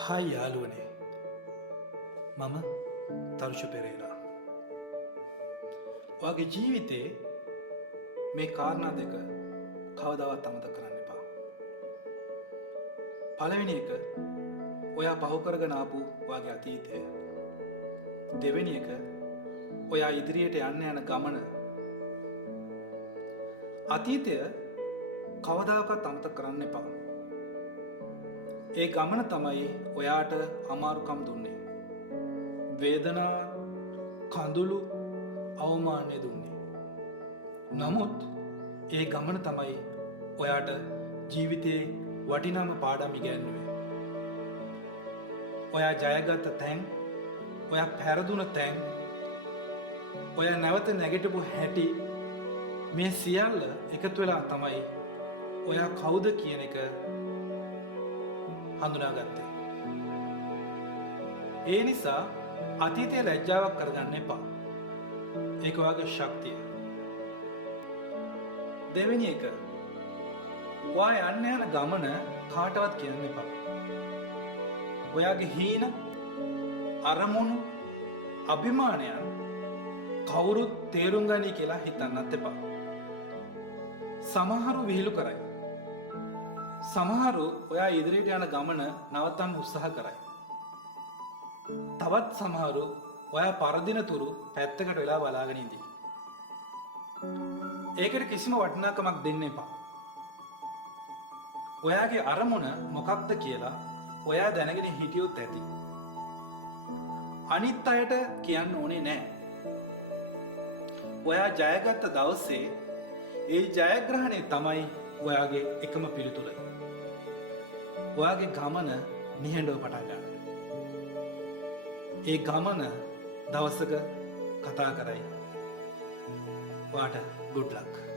Hi යාළුවනේ මම තරුෂ පෙරේරා. ඔයාගේ ජීවිතේ මේ කාරණා දෙක කවදාවත් අමතක කරන්න එපා. පළවෙනි එක ඔයා පහු කරගෙන ආපු ඔයාගේ අතීතය. දෙවෙනි එක ඔයා ඉදිරියට යන්න යන ගමන. අතීතය කවදාකවත් අමතක කරන්න එපා. ඒ ගමන තමයි ඔයාට අමාරුකම් දුන්නේ. වේදනා, කඳුළු, අවමානය දුන්නේ. නමුත් ඒ ගමන තමයි ඔයාට ජීවිතයේ වටිනාම පාඩම් ඉගැන්නුවේ. ඔයා ජයගත්ත තැන්, ඔයා පැරදුන තැන්, ඔයා නැවත නැගිටපු හැටි, මේ සියල්ල එකතු වෙලා තමයි ඔයා කවුද කියන එක හඳුනාගත්තේ. ඒ නිසා අතීතයේ ලැජ්ජාවක් කරගන්න එපා. ඒක ඔයාගේ ශක්තිය. දෙවෙනි එක, ඔයා යන්න යන ගමන කාටවත් කියන්න එපා. ඔයාගේ හීන, අරමුණු, අභිමානයන් කවුරුත් තේරුම් ගනී කියලා හිතන්නත් එපා. සමහරු විහිළු කරයි. සමහරු ඔයා ඉදිරියට යන ගමන නවත්තන්න උත්සාහ කරයි. තවත් සමහරු ඔයා පරදින තුරු පැත්තකට වෙලා බලාගෙන ඉඳී. ඒකට කිසිම වටිනාකමක් දෙන්න එපා. ඔයාගේ අරමුණ මොකක්ද කියලා ඔයා දැනගෙන හිටියොත් ඇති. අනිත් අයට කියන්න ඕනේ නෑ. ඔයා ජයගත්ත දවසේ ඒ ජයග්‍රහණය තමයි ඔයාගේ එකම පිළිතුර. ඔයාගේ ගමන නිහඬව පටන් ගන්න. ඒ ගමන දවසක කතා කරයි. ඔයාට good luck.